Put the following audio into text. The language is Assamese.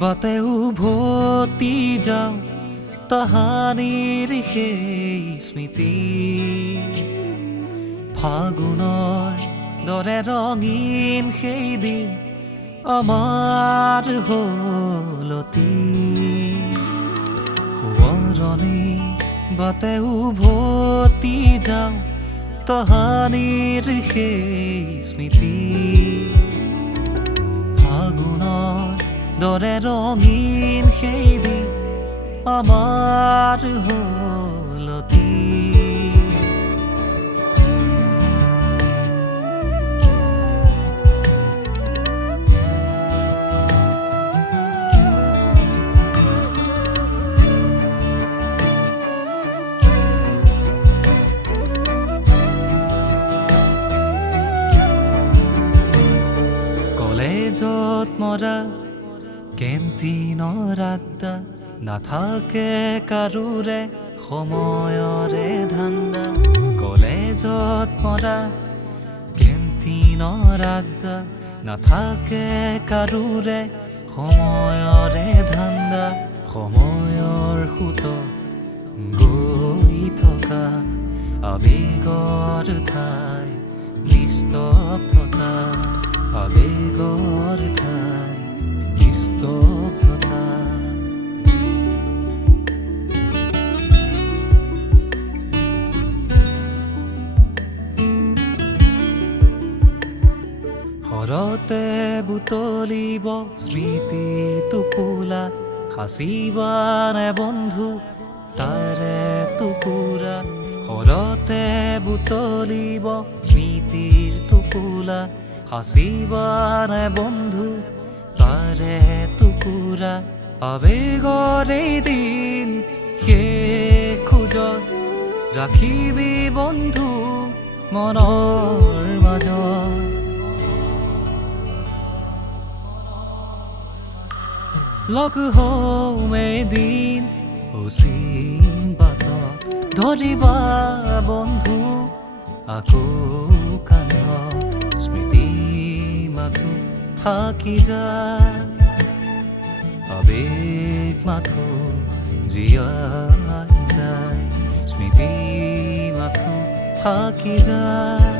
বাটে উভতি যাওঁ তাহানিৰ সেই স্মৃতি ফাগুনৰ দৰে ৰঙীন সেইদিন আমাৰ হলতি সোঁৱৰণি বাটে উভতি যাওঁ তাহানিৰ সেই স্মৃতি ফাগুনৰ দৰে ৰঙীন সেইদিন আমাৰ হলতি কলেজত মৰা কেণ্টিনৰ আড্ডা নাথাকে কাৰোৰে সময়ৰে ধান্দা কলেজত মৰা কেণ্টিনৰ আড্ডা নাথাকে কাৰোৰে সময়ৰে ধান্দা সময়ৰ সোঁতত গৈ থকা আবেগৰ ঠাই নিস্তব্ধতা আবেগৰ ঠাই নিস্তব্ধতা ঘৰতে বুটলিব স্মৃতিৰ টোপোলা সাঁচিবানে বন্ধু তাৰে টুকুৰা ঘৰতে বুটলিব স্মৃতিৰ টোপোলা সাঁচিবানে বন্ধু তাৰে টুকুৰা আবেগৰ এই দিন সেই খোজত ৰাখিবি বন্ধু মনৰ মাজত লগ হম এদিন অচিন বাটত ধৰিবা বন্ধু আকৌ কান্ধত স্মৃতি মাথো থাকি যায় আবেগ মাথো জীয়াই যায় স্মৃতি মাথো থাকি যায়